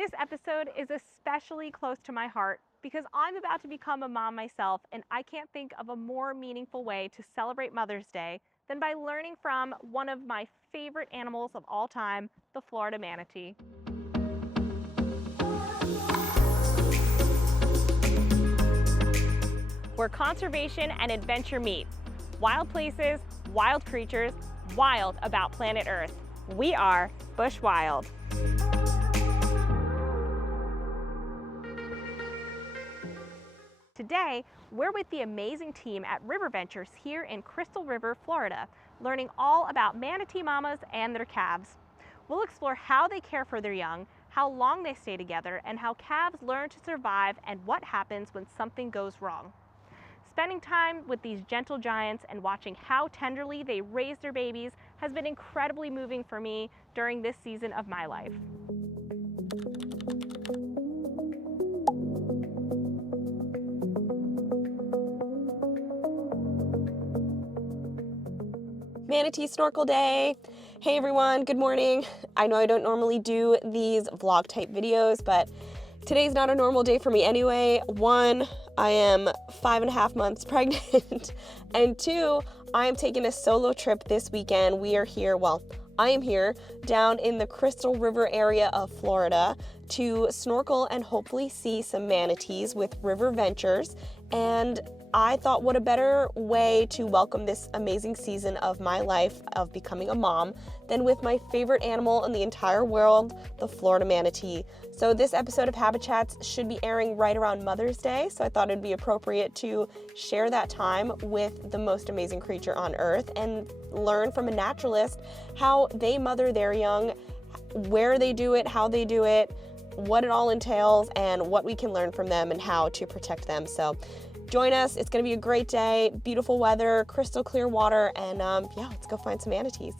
This episode is especially close to my heart because I'm about to become a mom myself, and I can't think of a more meaningful way to celebrate Mother's Day than by learning from one of my favorite animals of all time, the Florida manatee. Where conservation and adventure meet. Wild places, wild creatures, wild about planet Earth. We are Bush Wild. Today, we're with the amazing team at River Ventures here in Crystal River, Florida, learning all about manatee mamas and their calves. We'll explore how they care for their young, how long they stay together, and how calves learn to survive and what happens when something goes wrong. Spending time with these gentle giants and watching how tenderly they raise their babies has been incredibly moving for me during this season of my life. Manatee Snorkel Day. Hey everyone, good morning. I know I don't normally do these vlog type videos, but today's not a normal day for me anyway. One, I am 5.5 months pregnant, and two, I am taking a solo trip this weekend. We are here, I am here down in the Crystal River area of Florida to snorkel and hopefully see some manatees with River Ventures. And I thought, what a better way to welcome this amazing season of my life of becoming a mom than with my favorite animal in the entire world, the Florida manatee. So this episode of Habi-Chats should be airing right around Mother's Day, so I thought it'd be appropriate to share that time with the most amazing creature on earth and learn from a naturalist how they mother their young, where they do it, how they do it, what it all entails, and what we can learn from them and how to protect them. So join us. It's going to be a great day, beautiful weather, crystal clear water, and yeah, let's go find some manatees.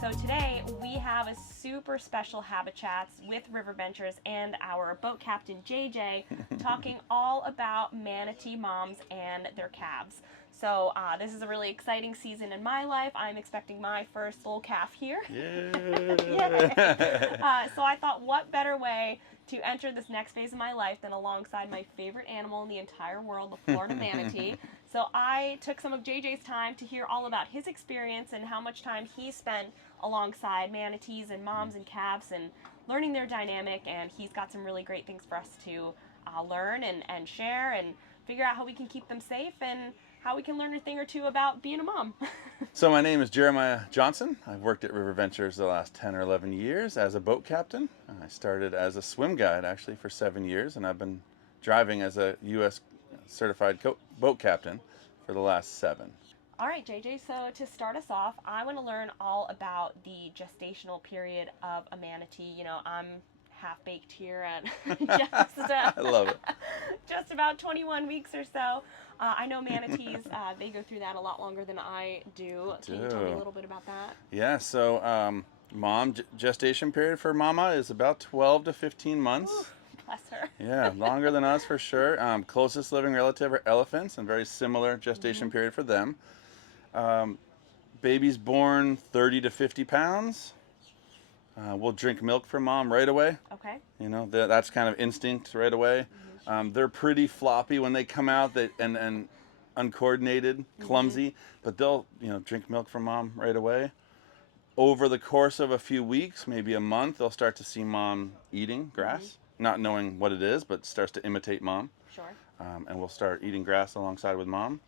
So today we have a super special Habi-Chats with River Ventures and our boat captain JJ talking all about manatee moms and their calves. So this is a really exciting season in my life. I'm expecting my first little calf here. Yeah. So I thought, what better way to enter this next phase of my life than alongside my favorite animal in the entire world, the Florida manatee. So I took some of JJ's time to hear all about his experience and how much time he spent alongside manatees and moms and calves and learning their dynamic, and he's got some really great things for us to learn and share and figure out how we can keep them safe and how we can learn a thing or two about being a mom. So my name is Jeremiah Johnson. I've worked at River Ventures the last 10 or 11 years as a boat captain. I started as a swim guide actually for 7 years, and I've been driving as a U.S. certified boat captain for the last 7. All right, JJ, so to start us off, I want to learn all about the gestational period of a manatee. You know, I'm half-baked here at I love it. just about 21 weeks or so. I know manatees, they go through that a lot longer than I do. Can you tell me a little bit about that? Yeah, so gestation period for mama is about 12 to 15 months. Ooh, bless her. Yeah, longer than us for sure. Closest living relative are elephants, and very similar gestation period for them. Babies born 30 to 50 pounds. We'll drink milk from mom right away. Okay. You know, that's kind of instinct right away. They're pretty floppy when they come out, and uncoordinated, clumsy, but they'll, drink milk from mom right away. Over the course of a few weeks, maybe a month, they'll start to see mom eating grass, not knowing what it is, but starts to imitate mom. Sure. And we'll start eating grass alongside with mom.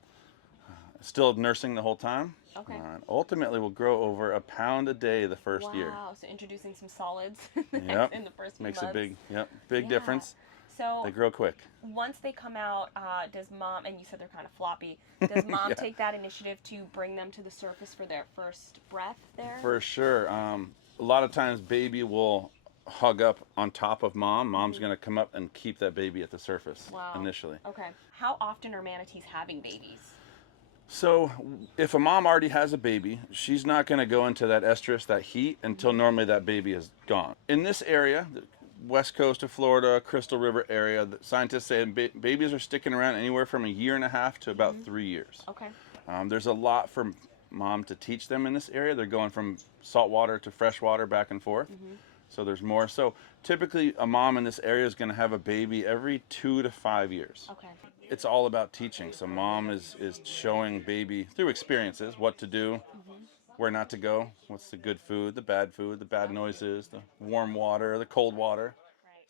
Still nursing the whole time. Okay. Ultimately, we'll grow over a pound a day the first year. Wow, so introducing some solids Yep. in the first few Makes months. a big difference. So they grow quick. once they come out, does mom, and you said they're kind of floppy, does mom take that initiative to bring them to the surface for their first breath there? For sure. A lot of times baby will hug up on top of mom. Mom's going to come up and keep that baby at the surface initially. Okay. How often are manatees having babies? So if a mom already has a baby, she's not going to go into that estrus, that heat, until normally that baby is gone. In this area, the west coast of Florida, Crystal River area, the scientists say babies are sticking around anywhere from 1.5 years to about 3 years. Okay. There's a lot for mom to teach them in this area. They're going from saltwater to freshwater back and forth. So there's more. So typically a mom in this area is going to have a baby every 2 to 5 years. Okay. It's all about teaching. So mom is showing baby through experiences what to do, where not to go, what's the good food, the bad noises, the warm water, the cold water,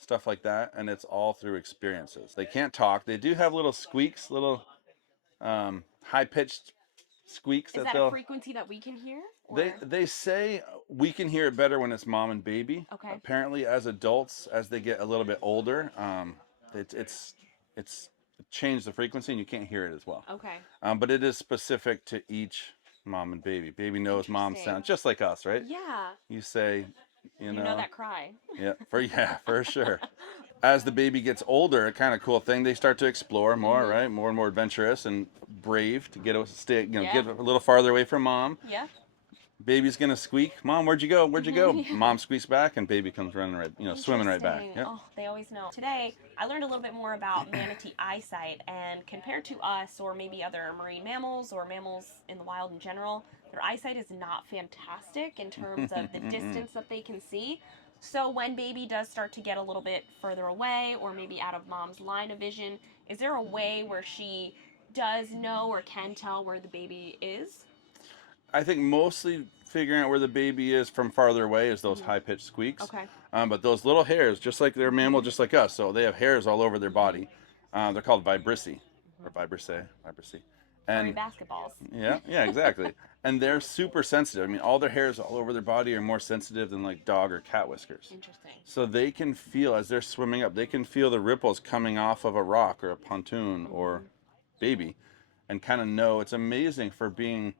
stuff like that. And it's all through experiences. They can't talk. They do have little squeaks, little high-pitched squeaks Is that that a they'll. frequency that we can hear? They say we can hear it better when it's mom and baby. Okay. Apparently, as adults, as they get a little bit older, it's changed the frequency and you can't hear it as well. Okay. But it is specific to each mom and baby. Baby knows mom's sound, just like us, right? Yeah. You say, You know that cry. Yeah, for sure. As the baby gets older, a kind of cool thing, they start to explore more, right? More and more adventurous and brave to get a little farther away from mom. Yeah. Baby's gonna squeak, "Mom, where'd you go? Where'd you go?" Mom squeaks back, and baby comes running right, swimming right back. Interesting. Oh, they always know. Today, I learned a little bit more about manatee eyesight, and compared to us or maybe other marine mammals or mammals in the wild in general, their eyesight is not fantastic in terms of the distance that they can see. So when baby does start to get a little bit further away or maybe out of mom's line of vision, is there a way where she does know or can tell where the baby is? I think mostly figuring out where the baby is from farther away is those high-pitched squeaks. Okay. But those little hairs, just like they're a mammal, just like us, so they have hairs all over their body. They're called vibrissae, or vibrissae. Furry basketballs. Yeah, exactly. And they're super sensitive. I mean, all their hairs all over their body are more sensitive than like dog or cat whiskers. Interesting. So they can feel, as they're swimming up, they can feel the ripples coming off of a rock or a pontoon or baby and kind of know. It's amazing for being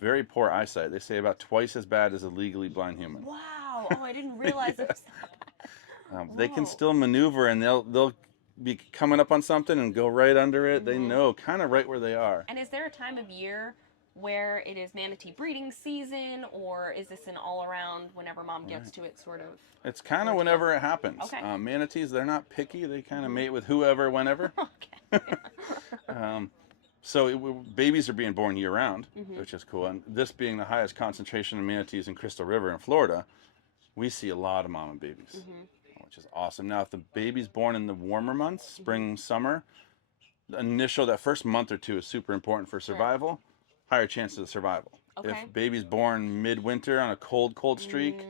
very poor eyesight. They say about twice as bad as a legally blind human. Wow. Oh, I didn't realize it was that bad. They can Whoa. still maneuver, and they'll be coming up on something and go right under it. They know kind of right where they are. And is there a time of year where it is manatee breeding season, or is this an all-around whenever mom gets to it sort of? It's kind of whenever it happens. Okay. Manatees, they're not picky. They kind of mate with whoever, whenever. Okay. So babies are being born year-round, which is cool. And this being the highest concentration of manatees in Crystal River in Florida, we see a lot of mama babies, which is awesome. Now, if the baby's born in the warmer months, spring, summer, that first month or two is super important for survival. Higher chances of survival. Okay. If baby's born midwinter on a cold streak,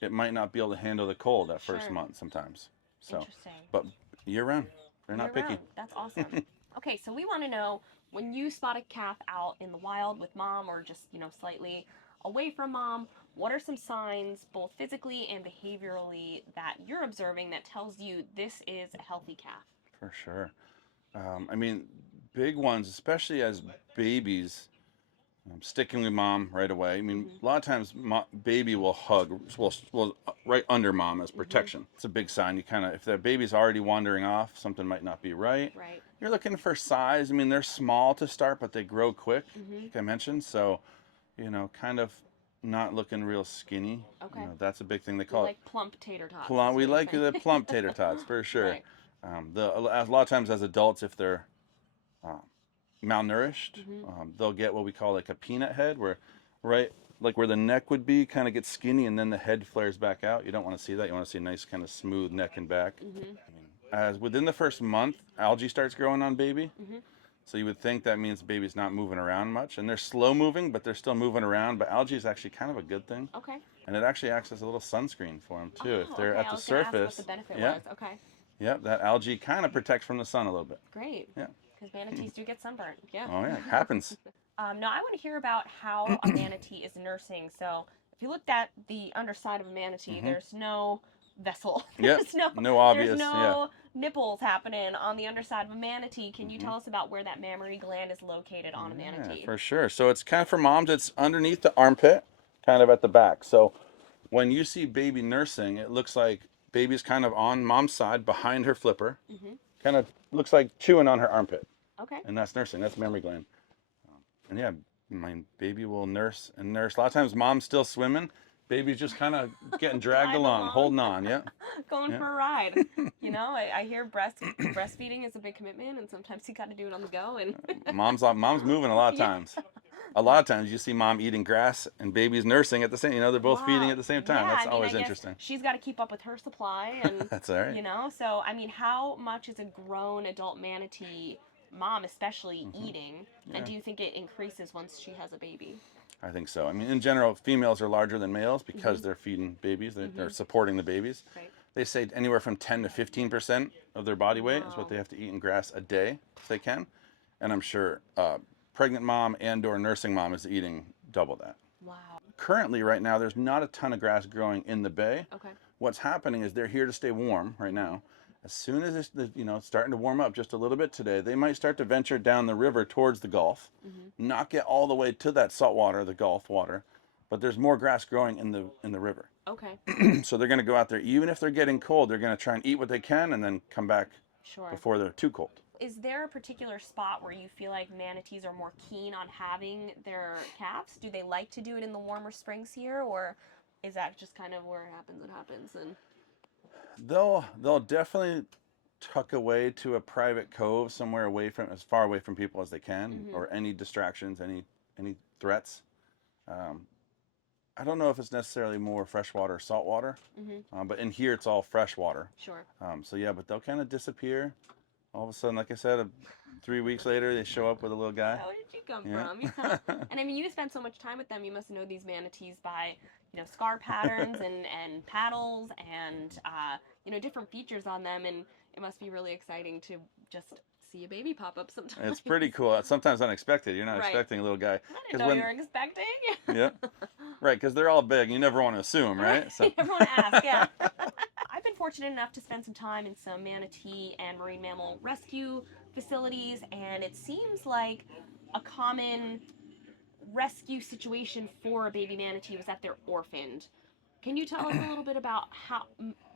it might not be able to handle the cold that first month sometimes. So, Interesting. but year-round, they're not picky. Year-round. That's awesome. Okay, so we want to know, when you spot a calf out in the wild with mom or just, slightly away from mom, what are some signs, both physically and behaviorally, that you're observing that tells you this is a healthy calf? For sure. I mean, big ones, especially as babies, sticking with mom right away. I mean, a lot of times baby will hug, will right under mom as protection. It's a big sign. You if the baby's already wandering off, something might not be right. Right. You're looking for size. I mean, they're small to start, but they grow quick, like I mentioned. So, kind of not looking real skinny. Okay. That's a big thing. They call it like plump tater tots. we like the plump tater tots for sure. Right. A lot of times as adults, if they're malnourished, they'll get what we call like a peanut head, where like where the neck would be, kind of gets skinny, and then the head flares back out. You don't want to see that. You want to see a nice kind of smooth neck and back. I mean, as within the first month, algae starts growing on baby. So you would think that means the baby's not moving around much, and they're slow moving, but they're still moving around. But algae is actually kind of a good thing. Okay. And it actually acts as a little sunscreen for them too. If they're okay. at I the was gonna ask surface, what the benefit was. Okay. Yeah, that algae kind of protects from the sun a little bit. Great. Yeah. Because manatees do get sunburned. Yeah. Oh yeah, it happens. Now I want to hear about how a manatee is nursing. So if you looked at the underside of a manatee, there's no vessel. Yep. No obvious. There's no nipples happening on the underside of a manatee. Can you tell us about where that mammary gland is located on a manatee? For sure. So it's kind of for moms. It's underneath the armpit, kind of at the back. So when you see baby nursing, it looks like baby's kind of on mom's side behind her flipper. Kind of looks like chewing on her armpit. Okay. And that's nursing. That's mammary gland. And yeah, my baby will nurse and nurse. A lot of times mom's still swimming, Baby's just kind of getting dragged Drag along, along. holding on. Yeah. Going Yeah. for a ride. You know, I hear breastfeeding is a big commitment, and sometimes you got to do it on the go. And Mom's moving a lot of times. A lot of times you see mom eating grass and baby's nursing at the same. You know, they're both feeding at the same time. Yeah, That's I mean, always I guess interesting. she's got to keep up with her supply, and That's all right. you know. So I mean, how much is a grown adult manatee mom, especially eating? Yeah. And do you think it increases once she has a baby? I think so. I mean, in general, females are larger than males because they're feeding babies. They're supporting the babies. Right. They say anywhere from 10 to 15% of their body weight is what Wow. they have to eat in grass a day if they can. And I'm sure pregnant mom and or nursing mom is eating double that. Wow. Currently, right now, there's not a ton of grass growing in the bay. Okay. What's happening is they're here to stay warm right now. As soon as it's it's starting to warm up just a little bit today, they might start to venture down the river towards the Gulf, not get all the way to that salt water, the Gulf water, but there's more grass growing in the river. Okay. So they're going to go out there, even if they're getting cold, they're going to try and eat what they can and then come back Sure. before they're too cold. Is there a particular spot where you feel like manatees are more keen on having their calves? Do they like to do it in the warmer springs here, or is that just kind of where it happens? And They'll definitely tuck away to a private cove somewhere as far away from people as they can, or any distractions, any threats. I don't know if it's necessarily more freshwater or saltwater, but in here it's all freshwater. Sure. So yeah, but they'll kind of disappear. All of a sudden, like I said, 3 weeks later, they show up with a little guy. Where did you come Yeah. from? And I mean, you spend so much time with them. You must know these manatees by, scar patterns and paddles and, different features on them. And it must be really exciting to just see a baby pop up sometimes. It's pretty cool. It's sometimes unexpected. You're not Right. expecting a little guy. I didn't know you were expecting. Yeah. Right, because they're all big. You never want to assume, right? So. You never want to ask, yeah. I've been fortunate enough to spend some time in some manatee and marine mammal rescue facilities, and it seems like a common rescue situation for a baby manatee was that they're orphaned. Can you tell us a little bit about how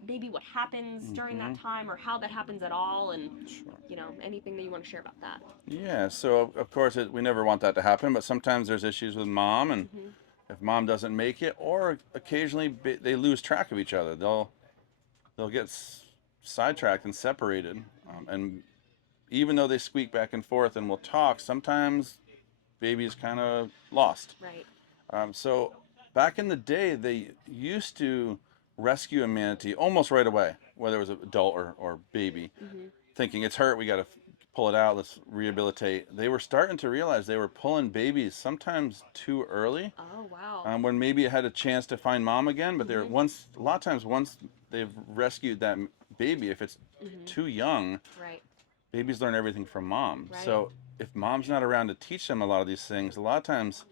maybe what happens during that time, or how that happens at all, and anything that you want to share about that? Yeah, so of course we never want that to happen, but sometimes there's issues with mom, and if mom doesn't make it, or occasionally they lose track of each other, they'll get sidetracked and separated, and even though they squeak back and forth and will talk, sometimes baby's kind of lost. Right. So back in the day, they used to rescue a manatee almost right away, whether it was an adult or baby, thinking it's hurt, we got to pull it out, let's rehabilitate. They were starting to realize they were pulling babies sometimes too early. Oh, wow. When maybe it had a chance to find mom again, but they're a lot of times once they've rescued that baby, if it's too young, Right. babies learn everything from mom. Right. So if mom's not around to teach them a lot of these things, a lot of times,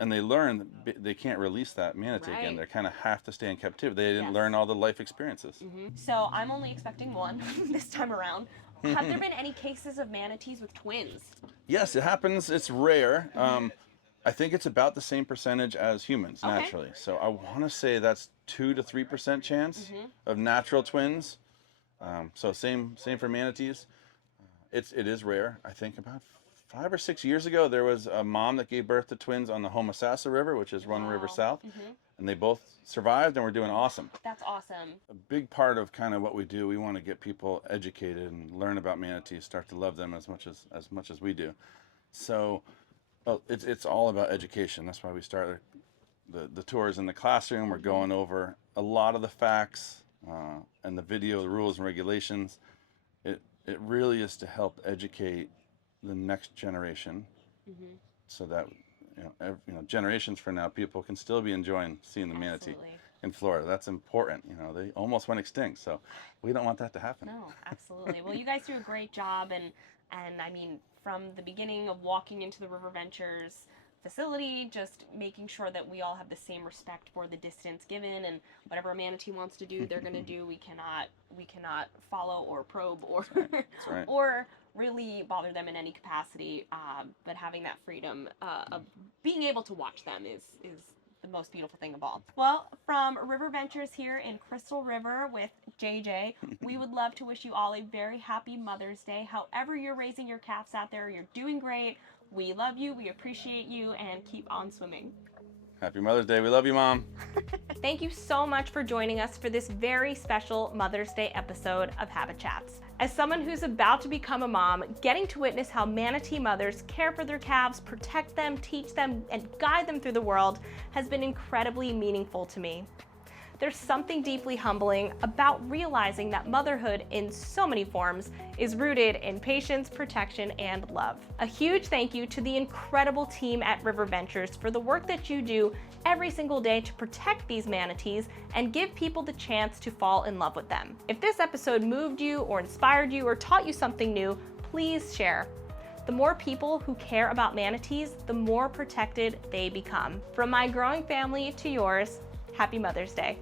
and they learn, they can't release that manatee again. They kind of have to stay in captivity. They didn't learn all the life experiences. So I'm only expecting one this time around. Have there been any cases of manatees with twins? Yes, it happens. It's rare. I think it's about the same percentage as humans, Okay. naturally. So I want to say that's 2 to 3% chance of natural twins. So same for manatees. It is rare. I think about 5 or 6 years ago, there was a mom that gave birth to twins on the Homosassa River, which is one river south, and they both survived and were doing awesome. That's awesome. A big part of kind of what we do, we want to get people educated and learn about manatees, start to love them as much as we do. So it's all about education. That's why we start the tours in the classroom. We're going over a lot of the facts and the video, the rules and regulations. It really is to help educate the next generation, so that generations from now, people can still be enjoying seeing the manatee in Florida. That's important. They almost went extinct, so we don't want that to happen. No, absolutely. Well, you guys do a great job, and I mean, from the beginning of walking into the River Ventures facility, just making sure that we all have the same respect for the distance given, and whatever a manatee wants to do, they're going to do. We cannot follow or probe or That's right. or really bother them in any capacity, but having that freedom of being able to watch them is the most beautiful thing of all. Well, from River Ventures here in Crystal River with JJ, we would love to wish you all a very happy Mother's Day. However you're raising your calves out there, you're doing great. We love you, we appreciate you, and keep on swimming. Happy Mother's Day. We love you, Mom. Thank you so much for joining us for this very special Mother's Day episode of Habi-Chats. As someone who's about to become a mom, getting to witness how manatee mothers care for their calves, protect them, teach them, and guide them through the world has been incredibly meaningful to me. There's something deeply humbling about realizing that motherhood in so many forms is rooted in patience, protection, and love. A huge thank you to the incredible team at River Ventures for the work that you do every single day to protect these manatees and give people the chance to fall in love with them. If this episode moved you or inspired you or taught you something new, please share. The more people who care about manatees, the more protected they become. From my growing family to yours, Happy Mother's Day.